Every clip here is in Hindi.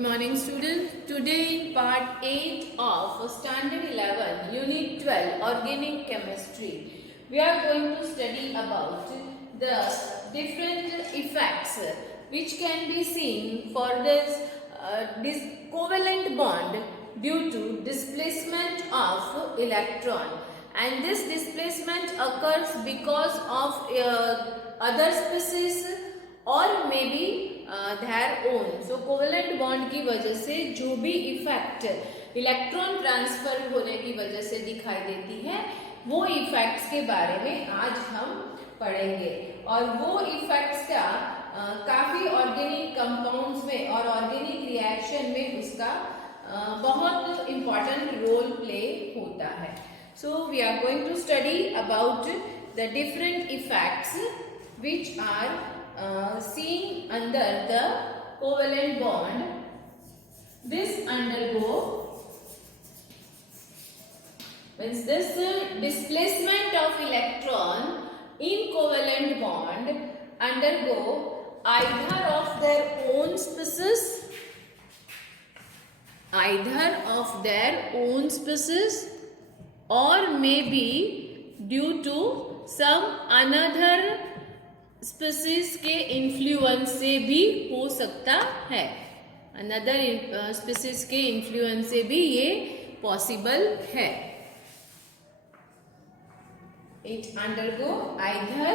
Good morning students. Today in part 8 of standard 11 unit 12 organic chemistry we are going to study about the different effects which can be seen for this covalent bond due to displacement of electron, and this displacement occurs because of other species और may B their own. So covalent bond की वजह से जो भी इफेक्ट इलेक्ट्रॉन ट्रांसफर होने की वजह से दिखाई देती है वो इफेक्ट्स के बारे में आज हम पढ़ेंगे, और वो इफेक्ट्स का काफी ऑर्गेनिक कंपाउंड्स में और ऑर्गेनिक रिएक्शन में उसका बहुत इम्पॉर्टेंट रोल प्ले होता है. So we are going to study about the different effects which are seen under the covalent bond. This displacement of electron in covalent bond undergo either of their own species or maybe due to some another species के इन्फ्लुएंस से भी हो सकता है. अनदर स्पीसीज के इन्फ्लुएंस से भी ये पॉसिबल है. It undergo either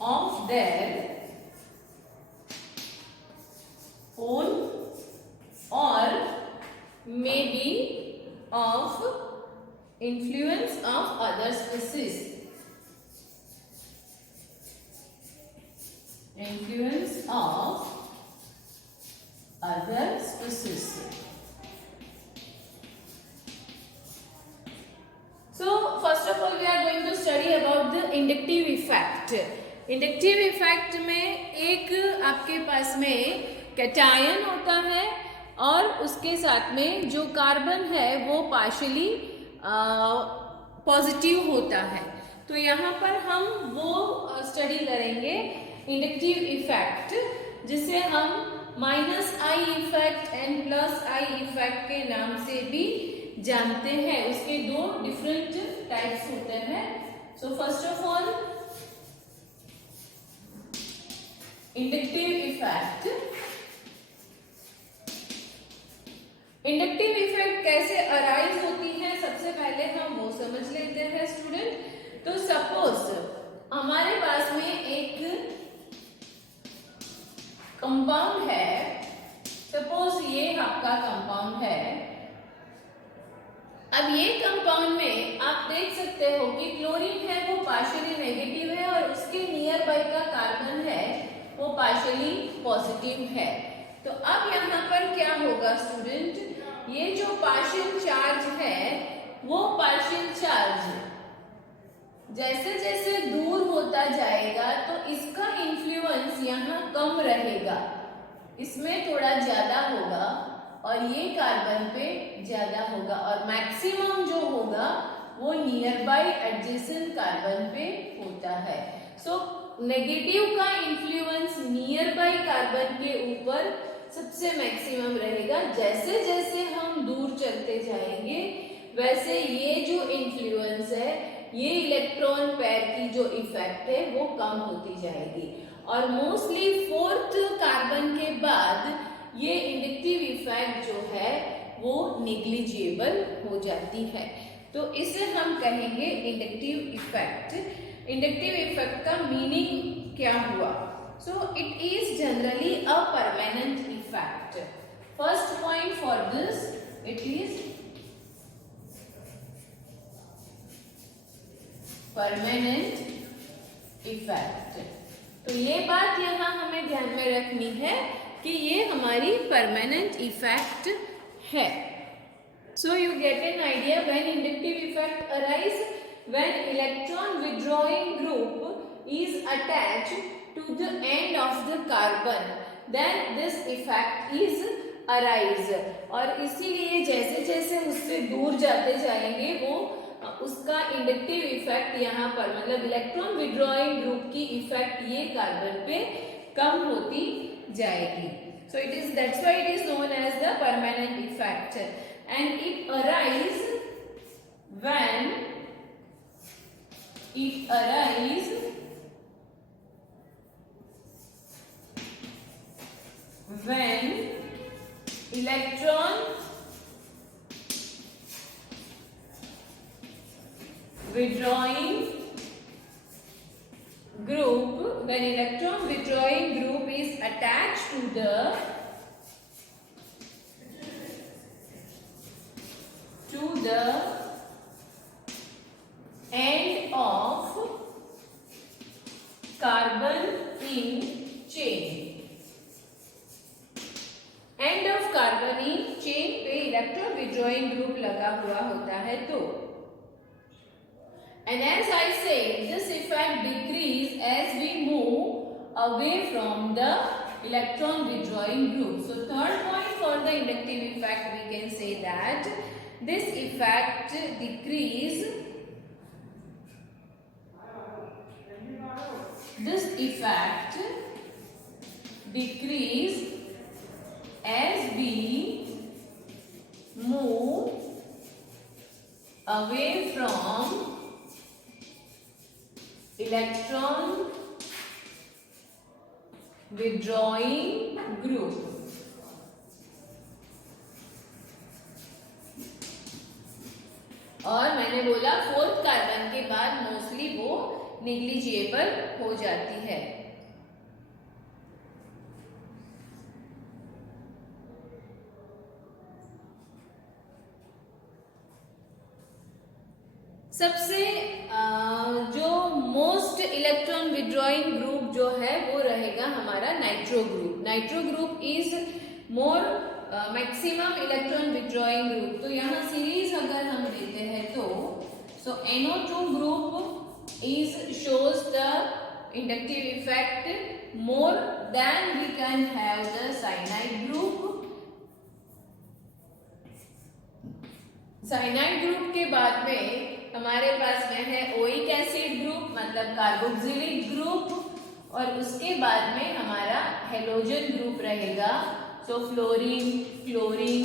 of their own or may be of influence of other species. Influence of other species. So first of all we are going to study about the inductive effect. Inductive effect में एक आपके पास में कैटायन होता है और उसके साथ में जो कार्बन है वो पार्शियली पॉजिटिव होता है. तो यहाँ पर हम वो स्टडी करेंगे इंडक्टिव इफेक्ट, जिसे हम -I effect and +I effect के नाम से भी जानते हैं. उसके दो डिफरेंट टाइप्स होते हैं. So first of all inductive effect. Inductive effect कैसे अराइज होती है सबसे पहले हम वो समझ लेते हैं स्टूडेंट. तो सपोज हमारे पास में एक कंपाउंड है. सपोज ये आपका कंपाउंड है. अब ये कंपाउंड में आप देख सकते हो कि क्लोरीन है वो पार्शियली नेगेटिव है और उसके नियर बाय का कार्बन है वो पार्शियली पॉजिटिव है. तो अब यहाँ पर क्या होगा स्टूडेंट, ये जो पार्शियल चार्ज है वो पार्शियल चार्ज जैसे जैसे दूर होता जाएगा तो इसका इन्फ्लुएंस यहाँ कम रहेगा, इसमें थोड़ा ज्यादा होगा और ये कार्बन पे ज्यादा होगा, और मैक्सिमम जो होगा वो नियर बाय एडजेसेंट कार्बन पे होता है. सो नेगेटिव का इन्फ्लुएंस नियर बाय कार्बन के ऊपर सबसे मैक्सिमम रहेगा. जैसे जैसे हम दूर चलते जाएंगे वैसे ये जो इन्फ्लुएंस है, ये इलेक्ट्रॉन पेयर की जो इफेक्ट है वो कम होती जाएगी, और मोस्टली फोर्थ कार्बन के बाद ये इंडक्टिव इफेक्ट जो है वो नेग्लिजिबल हो जाती है. तो इसे हम कहेंगे इंडक्टिव इफेक्ट. इंडक्टिव इफेक्ट का मीनिंग क्या हुआ? So it is generally a permanent effect. First point for this, it is permanent effect. तो ये बात यहाँ हमें ध्यान में रखनी है कि ये हमारी permanent effect है. So you get an idea when inductive effect arise when electron withdrawing group is attached to the end of the carbon, then this effect is arise. और इसीलिए जैसे जैसे उससे दूर जाते जाएंगे वो उसका इंडक्टिव इफेक्ट यहाँ पर मतलब इलेक्ट्रॉन विड्रॉइंग ग्रुप की इफेक्ट ये कार्बन पे कम होती जाएगी. So it is, that's why it is known as the permanent effect, and it arises when electron withdrawing group is attached to the end of carbon in chain. End of carbon in chain पे इलेक्ट्रॉन विड्रॉइंग ग्रुप लगा हुआ होता है तो, and as I said, this effect decrease as we move away from the electron withdrawing group. So third point for the inductive effect, we can say that this effect decrease as we move away from electron withdrawing group. और मैंने बोला फोर्थ कार्बन के बाद मोस्टली वो निग्लिजिएबल हो जाती है. सबसे जो मोस्ट इलेक्ट्रॉन विड्रॉइंग ग्रुप जो है वो रहेगा हमारा nitro group. Nitro group is more maximum electron withdrawing group. तो यहाँ सीरीज अगर हम देते हैं तो so NO2 group is shows the inductive effect more than we can have the cyanide group. Cyanide group के बाद में हमारे पास में है ओइक एसिड ग्रुप मतलब कार्बोक्सिलिक ग्रुप, और उसके बाद में हमारा हेलोजन ग्रुप रहेगा. So fluorine, chlorine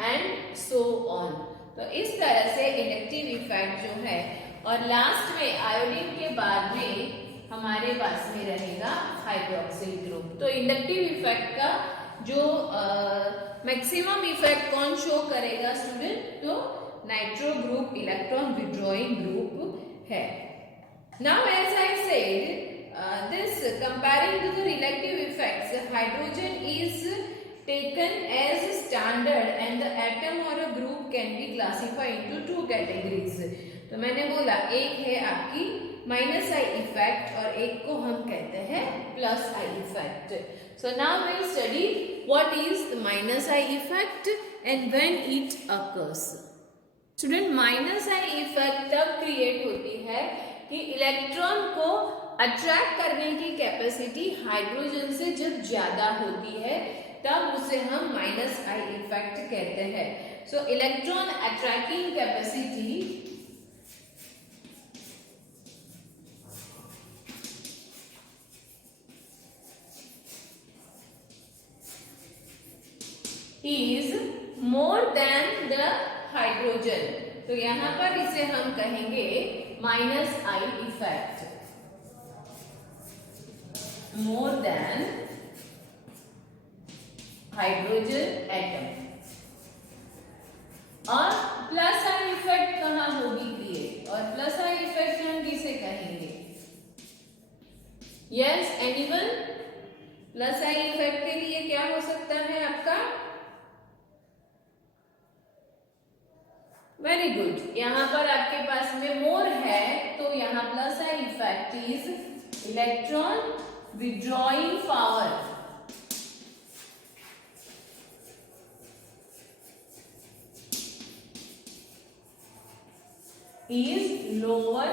and so on. तो इस तरह से इंडक्टिव इफेक्ट जो है, और लास्ट में आयोडीन के बाद में हमारे पास में रहेगा हाइड्रोक्सिल ग्रुप. तो इंडक्टिव इफेक्ट का जो मैक्सिमम इफेक्ट कौन शो करेगा स्टूडेंट? तो nitro group electron withdrawing group है. Now as I said this comparing to the relative effects, hydrogen is taken as standard and the atom or a group can be classified into two categories. तो मैंने बोला एक है आपकी माइनस आई इफेक्ट और एक को हम कहते हैं plus I effect. So now we will study what is the minus I effect and when it occurs. Student, minus I effect तब क्रिएट होती है कि इलेक्ट्रॉन को अट्रैक्ट करने की कैपेसिटी हाइड्रोजन से जब ज्यादा होती है तब उसे हम माइनस आई इफेक्ट कहते हैं. सो electron attracting capacity is more than the hydrogen. तो यहाँ पर इसे हम कहेंगे minus I effect. More then hydrogen atom. और प्लस आई इफेक्ट कहाँ होगी क्रिएट? और प्लस आई इफेक्ट हम किसे कहेंगे? Yes anyone? Plus I effect के लिए क्या हो सकता है आपका? Very good. यहाँ पर आपके पास में मोर है तो यहाँ plus I effect is electron withdrawing power. Is lower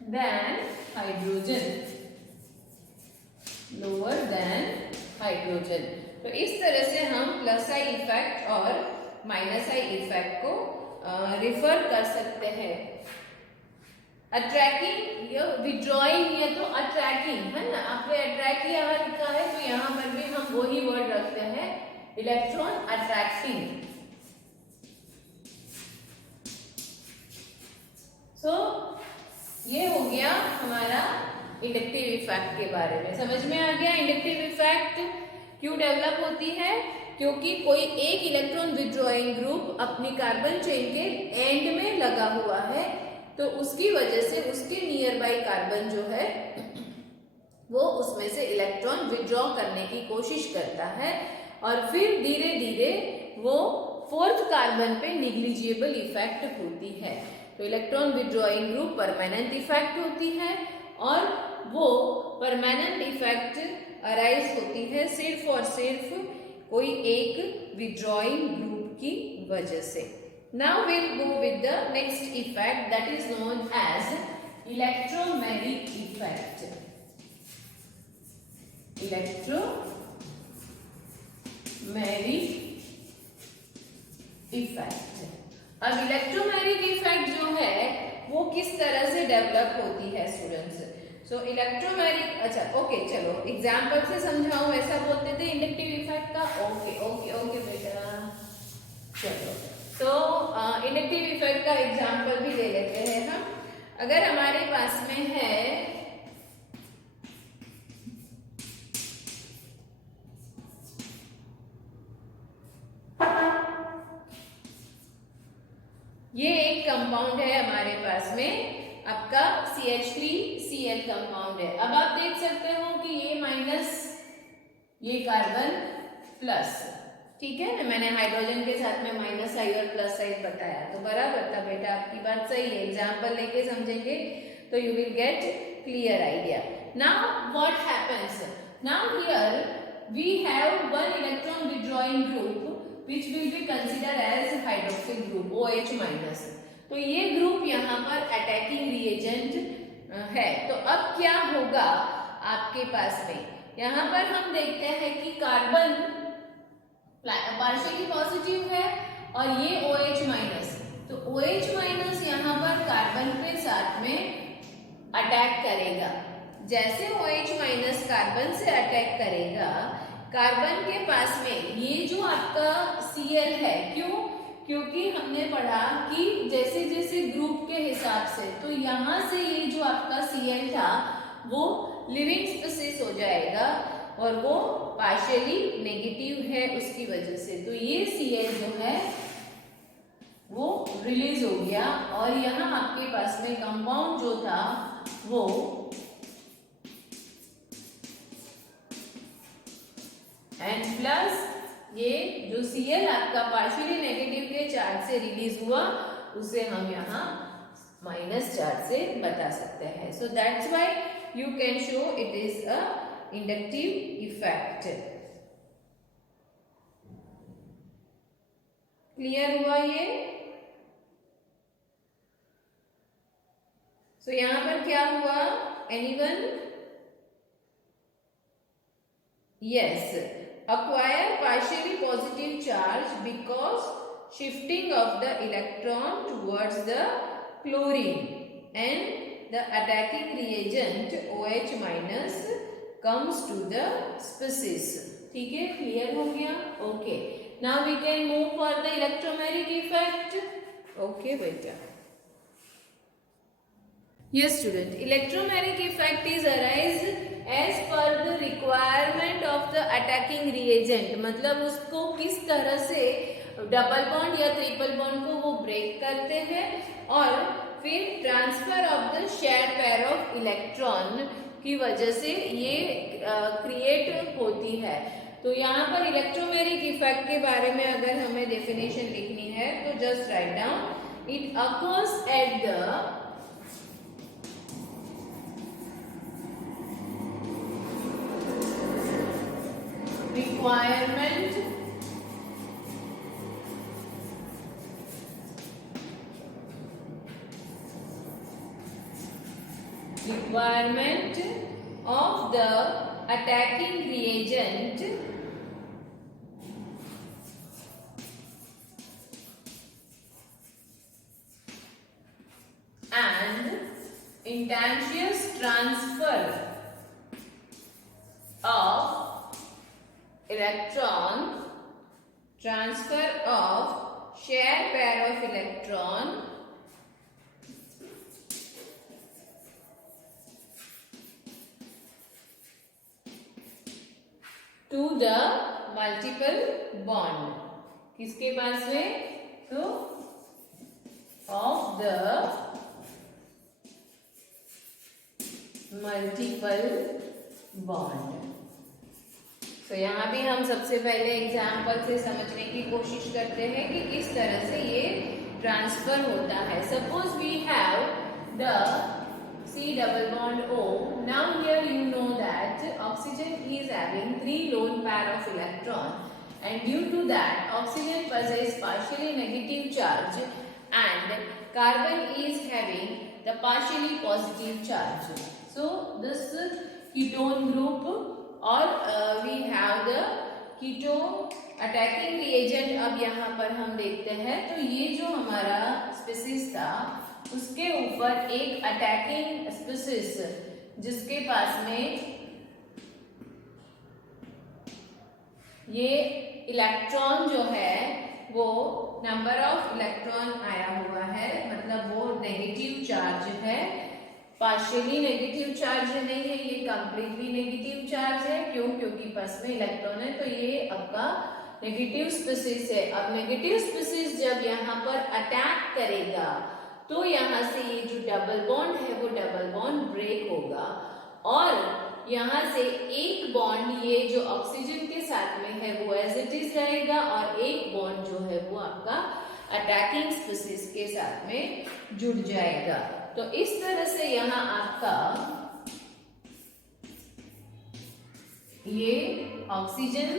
than hydrogen. Lower than hydrogen. तो इस तरह से हम प्लस आई इफेक्ट और माइनस आई इफेक्ट को रिफर कर सकते हैं। अट्रैकिंग या विड्रॉइंग या तो अट्रैकिंग है ना, आपने अट्रैक यहाँ लिखा है तो यहाँ पर भी हम वही वर्ड रखते हैं, इलेक्ट्रॉन अट्रैक्टिंग। सो ये हो गया हमारा इंडक्टिव इफेक्ट के बारे में। समझ में आ गया इंडक्टिव इफेक्ट क्यों डेवलप होती है? क्योंकि कोई एक इलेक्ट्रॉन विड्रॉइंग ग्रुप अपनी कार्बन चेन के एंड में लगा हुआ है, तो उसकी वजह से उसके नियर बाई कार्बन जो है वो उसमें से इलेक्ट्रॉन विड्रॉ करने की कोशिश करता है और फिर धीरे धीरे वो फोर्थ कार्बन पे निग्लिजिबल इफेक्ट होती है। तो electron withdrawing group permanent effect होती है और वो परमानेंट इफेक्ट अराइज होती है सिर्फ और सिर्फ कोई एक विड्रॉइंग ग्रुप की वजह से। Now we'll go with the next effect that is known as electromeric effect. Electromeric effect. अब इलेक्ट्रोमेरिक इफेक्ट जो है वो किस तरह से डेवलप होती है स्टूडेंट्स? सो इलेक्ट्रोमेरिक, अच्छा ओके चलो एग्जाम्पल से समझाऊं, ऐसा बोलते थे इंडक्टिव इफेक्ट का। ओके ओके ओके बेटा चलो, तो इंडक्टिव इफेक्ट का एग्जाम्पल भी ले लेते हैं हम। अगर हमारे पास में है ये एक कंपाउंड है हमारे पास में आपका CH3Cl कंपाउंड है। अब आप देख सकते हो कि ये माइनस, ये कार्बन प्लस, ठीक है ना, मैंने हाइड्रोजन के साथ में माइनस साइड और प्लस साइड बताया, तो बराबर था बेटा, आपकी बात सही है। एग्जाम्पल लेके समझेंगे तो you will get clear idea. Now what happens, now here we have one electron withdrawing group which will be considered as hydroxyl group OH-। तो ये ग्रुप यहाँ पर अटैकिंग रिएजेंट है। तो अब क्या होगा आपके पास में, यहाँ पर हम देखते हैं कि कार्बन पार्शियली पॉजिटिव है और ये OH-, तो OH- यहाँ पर कार्बन के साथ में अटैक करेगा। जैसे OH- कार्बन से अटैक करेगा, कार्बन के पास में ये जो आपका Cl है, क्यों? क्योंकि हमने पढ़ा कि जैसे जैसे ग्रुप के हिसाब से, तो यहाँ से ये जो आपका Cl था वो लिविंग स्पीसीज हो जाएगा और वो पार्शियली नेगेटिव है उसकी वजह से। तो ये Cl जो है वो रिलीज हो गया और यहाँ आपके पास में कंपाउंड जो था वो एंड प्लस ये जो Cl आपका पार्शियली नेगेटिव के चार्ज से रिलीज हुआ उसे हम यहाँ माइनस चार्ज से बता सकते हैं। So that's why you can show it is a inductive effect. Clear हुआ ये? सो यहाँ पर क्या हुआ, anyone? Yes, acquire partially positive charge because shifting of the electron towards the chlorine and the attacking reagent OH- comes to the species। ठीक है, क्लियर हो गया? Okay, now we can move for the electromeric effect। Okay बेटा, yes student, electromeric effect is arise as per the requirement of the attacking reagent। मतलब उसको किस तरह से डबल बॉन्ड या ट्रिपल बॉन्ड को वो ब्रेक करते हैं और फिर transfer of the share pair of electron की वजह से ये क्रिएट होती है। तो यहाँ पर इलेक्ट्रोमेरिक इफेक्ट के बारे में अगर हमें डेफिनेशन लिखनी है तो just write down, it occurs at the requirement of the attacking reagent instantaneous transfer of shared pair of electron to the multiple bond. किसके पास में? तो of the multiple bond. तो यहाँ भी हम सबसे पहले एग्जाम्पल से समझने की कोशिश करते हैं कि किस तरह से ये ट्रांसफर होता है. Suppose we have the C double bond O. Now here you know that oxygen is having 3 lone pair of electron, and due to that oxygen possesses partially negative charge and carbon is having the partially positive charge. So this ketone group or we have the keto attacking reagent. अब यहाँ पर हम देखते हैं तो ये जो हमारा स्पीसीज था उसके ऊपर एक अटैकिंग स्पीसीज जिसके पास में ये इलेक्ट्रॉन जो है वो नंबर ऑफ इलेक्ट्रॉन आया हुआ है, मतलब वो नेगेटिव चार्ज है. पार्शियली नेगेटिव चार्ज नहीं है, ये कंप्लीटली नेगेटिव चार्ज है. क्यों? क्योंकि पास में इलेक्ट्रॉन है, तो ये आपका नेगेटिव स्पीसीज है. अब नेगेटिव स्पीसीज जब यहाँ पर अटैक करेगा तो यहाँ से ये जो डबल बॉन्ड है वो डबल बॉन्ड ब्रेक होगा और यहाँ से एक बॉन्ड ये जो ऑक्सीजन के साथ में है वो एज इट इज रहेगा और एक बॉन्ड जो है वो आपका अटैकिंग स्पीसीज के साथ में जुड़ जाएगा. तो इस तरह से यहाँ आपका ये ऑक्सीजन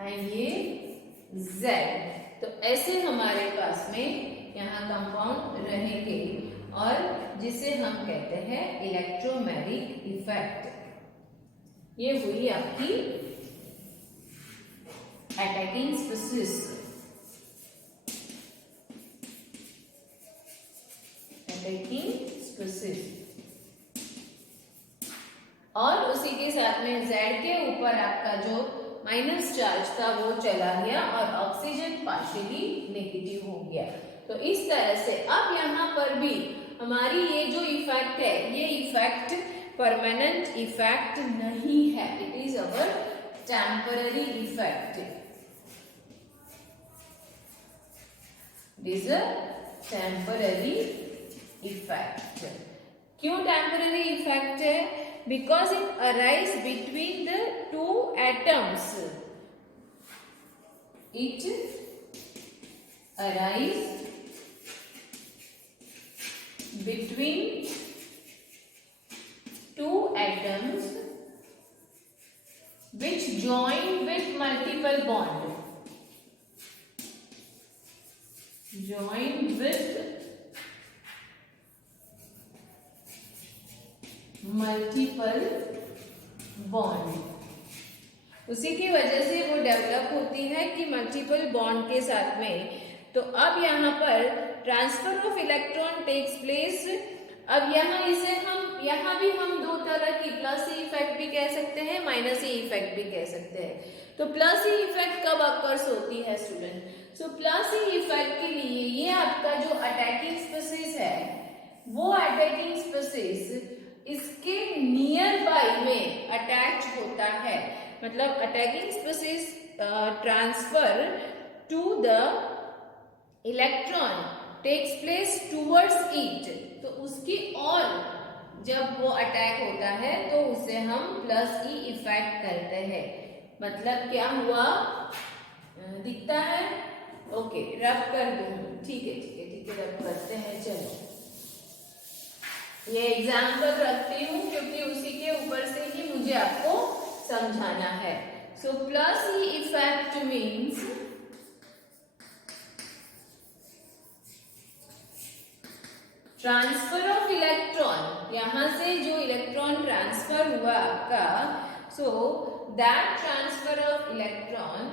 एंड ये Z, तो ऐसे हमारे पास में यहाँ कंपाउंड रहेंगे और जिसे हम कहते हैं इलेक्ट्रोमैग्नेटिक इफेक्ट. ये हुई आपकी अटैकिंग स्पीसीज. और उसी के साथ में Z के ऊपर आपका जो माइनस चार्ज था वो चला गया और ऑक्सीजन पार्शियली नेगेटिव हो गया. तो इस तरह से अब यहाँ पर भी हमारी ये जो इफेक्ट है ये इफेक्ट परमानेंट इफेक्ट नहीं है. It is our temporary effect. It is a temporary effect. क्यों टेम्पररी इफेक्ट है? Because it arise between the two atoms. It arise between two atoms which join with multiple bond. Join with multiple bond. उसी की वजह से वो डेवलप होती है कि मल्टीपल बॉन्ड के साथ में. तो अब यहाँ पर transfer of electron takes place. अब यहाँ भी हम दो तरह की प्लस ई इफेक्ट भी कह सकते हैं, माइनस ई इफेक्ट भी कह सकते हैं. तो प्लस ई इफेक्ट कब अकर्स होती है student? So plus E effect के लिए ये आपका जो अटैकिंग स्पीसीज है वो अटैकिंग स्पीसीज इसके नियर बाय में अटैच होता है. मतलब attacking species transfer to the electron takes place towards it. तो उसकी और जब वो अटैक होता है तो उसे हम प्लस ई इफेक्ट करते हैं. मतलब क्या हुआ? दिखता है? ओके, रब कर दूं. ठीक है रब करते हैं. चलो ये एग्जाम्पल रखती हूँ क्योंकि उसी के ऊपर से ही मुझे आपको समझाना है. So plus E effect means transfer of electron. यहां से जो इलेक्ट्रॉन ट्रांसफर हुआ आपका, so that transfer of electron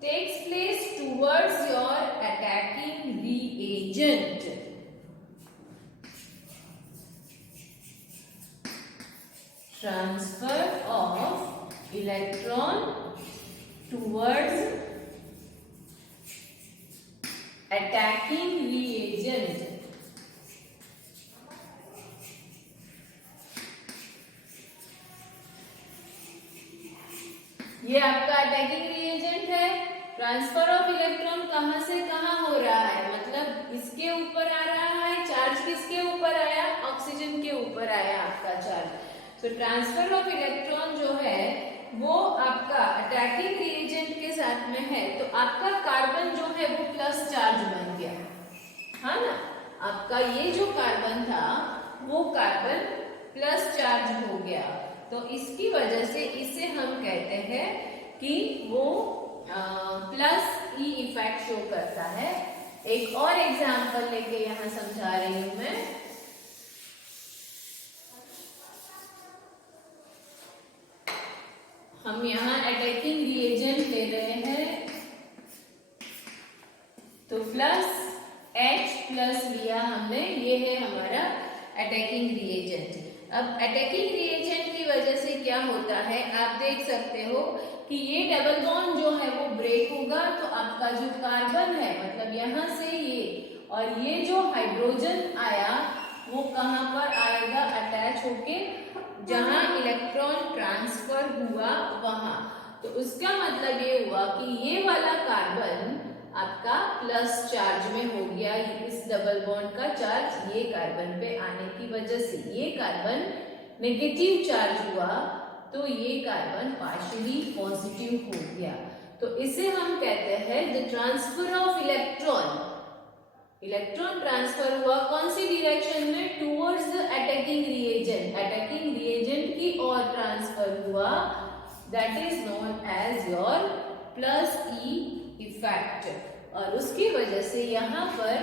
takes place towards your attacking reagent. transfer of electron towards attacking reagent. ये आपका अटैकिंग रिएजेंट है। ट्रांसफर ऑफ इलेक्ट्रॉन कहां से कहां हो रहा है, मतलब इसके ऊपर आ रहा है चार्ज, किसके ऊपर आया, ऑक्सीजन के ऊपर आया आपका charge. So transfer of electron जो है वो आपका अटैकिंग रिएजेंट के साथ में है, तो आपका कार्बन जो है वो प्लस चार्ज बन गया, हाँ ना। आपका ये जो कार्बन था वो कार्बन प्लस चार्ज हो गया, तो इसकी वजह से इसे हम कहते हैं कि वो प्लस ई इफेक्ट शो करता है। एक और एग्जांपल लेके यहाँ समझा रही हूं मैं। हम यहाँ अटैकिंग रिएजेंट ले रहे हैं, तो प्लस H प्लस लिया हमने, ये है हमारा अटैकिंग रिएजेंट। अब अटैकिंग रिएजेंट की वजह से क्या होता है, आप देख सकते हो कि ये डबल बॉन्ड जो है वो ब्रेक होगा, तो आपका जो कार्बन है मतलब यहाँ से ये और ये जो हाइड्रोजन आया वो कहाँ पर आएगा, अटैच होके जहां इलेक्ट्रॉन ट्रांसफर हुआ वहां। तो उसका मतलब ये हुआ कि ये वाला कार्बन आपका प्लस चार्ज में हो गया, इस डबल बॉन्ड का चार्ज ये कार्बन पे आने की वजह से ये कार्बन नेगेटिव चार्ज हुआ, तो ये कार्बन पार्शियली पॉजिटिव हो गया। तो इसे हम कहते हैं the transfer of electron. Electron transfer हुआ कौन सी डायरेक्शन में, towards the attacking reagent, attacking reagent की ओर ट्रांसफर हुआ, that is known as your plus E effect. और उसकी वजह से यहाँ पर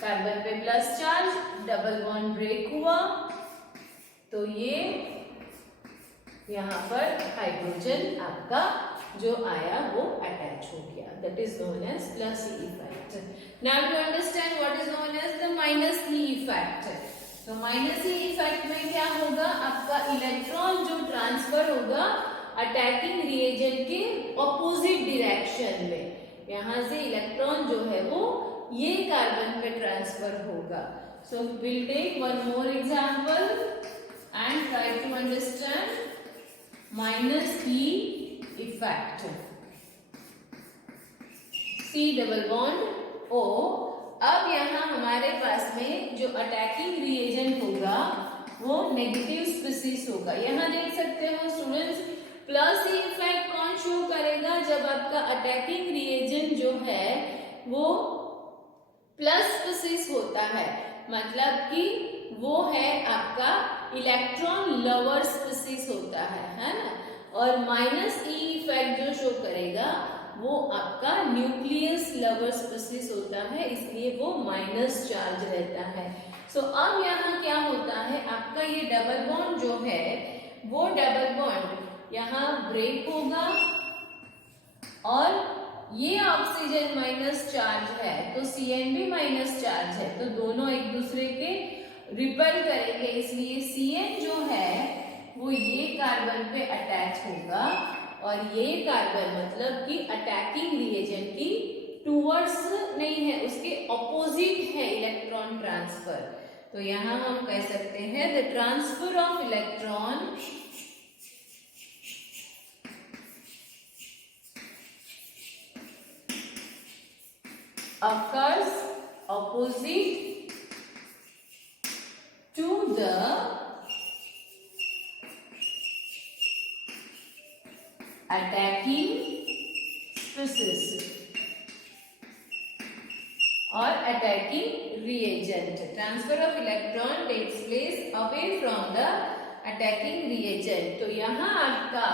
कार्बन पे plus charge, double bond break हुआ, तो ये यहाँ पर हाइड्रोजन आपका जो आया वो अटैच हो गया, that is known as plus E effect. Now you understand what is known as the minus E effect. तो माइनस ई इफेक्ट में क्या होगा, आपका इलेक्ट्रॉन जो ट्रांसफर होगा अटैकिंग रिएजेंट के ऑपोजिट डायरेक्शन में, यहाँ से इलेक्ट्रॉन जो है वो ये कार्बन पे ट्रांसफर होगा। So will take one more example and try to understand minus E effect. C double bond O। अब यहाँ हमारे पास में जो अटैकिंग रिएजेंट होगा वो नेगेटिव स्पीसीज होगा। यहाँ देख सकते हो स्टूडेंट्स, प्लस ई इफेक्ट कौन शो करेगा, जब आपका अटैकिंग रिएजेंट जो है वो प्लस स्पीसीज होता है, मतलब कि वो है आपका इलेक्ट्रॉन लवर स्पीसीज होता है ना। और माइनस ई इफेक्ट जो शो करेगा वो आपका न्यूक्लियस लवर स्पीसीज होता है, इसलिए वो माइनस चार्ज रहता है। सो अब यहाँ क्या होता है, आपका ये डबल बॉन्ड जो है वो डबल बॉन्ड यहाँ ब्रेक होगा और ये ऑक्सीजन माइनस चार्ज है तो Cn भी माइनस चार्ज है, तो दोनों एक दूसरे के रिपेल करेंगे, इसलिए Cn जो है वो ये कार्बन पे अटैच होगा और ये कार्बन मतलब कि अटैकिंग रिएजेंट की टूवर्ड्स नहीं है, उसके ऑपोजिट है इलेक्ट्रॉन ट्रांसफर। तो यहाँ हम कह सकते हैं the transfer of electron occurs opposite to the attacking species or attacking reagent. Transfer of electron takes place away from the attacking reagent. तो यहाँ आपका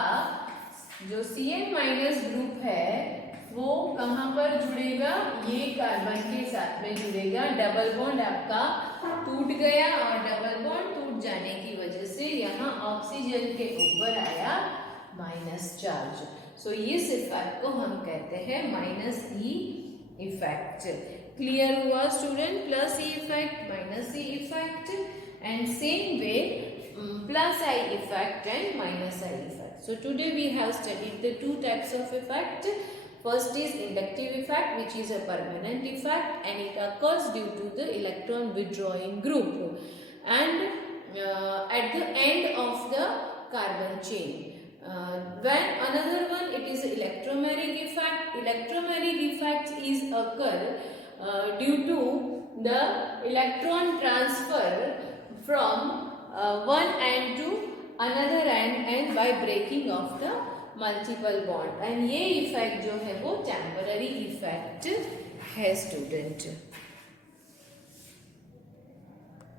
जो Cn माइनस ग्रुप है वो कहाँ पर जुड़ेगा, ये कार्बन के साथ में जुड़ेगा। डबल बॉन्ड आपका टूट गया और डबल बॉन्ड टूट जाने की वजह से यहाँ ऑक्सीजन के ऊपर आया माइनस चार्ज। सो इस इफेक्ट को हम कहते हैं माइनस ई इफेक्ट। क्लियर हुआ student, plus E effect, minus E effect. And same way plus I effect and minus I effect. So today we have studied the two types of effect. First is inductive effect, which is a permanent effect and it occurs due to the electron withdrawing group and at the end of the carbon chain. When another one, it is electromeric effect. Electromeric effect is occur due to the electron transfer from one end to another end and by breaking of the multiple bond. And ये effect जो है वो temporary effect है student.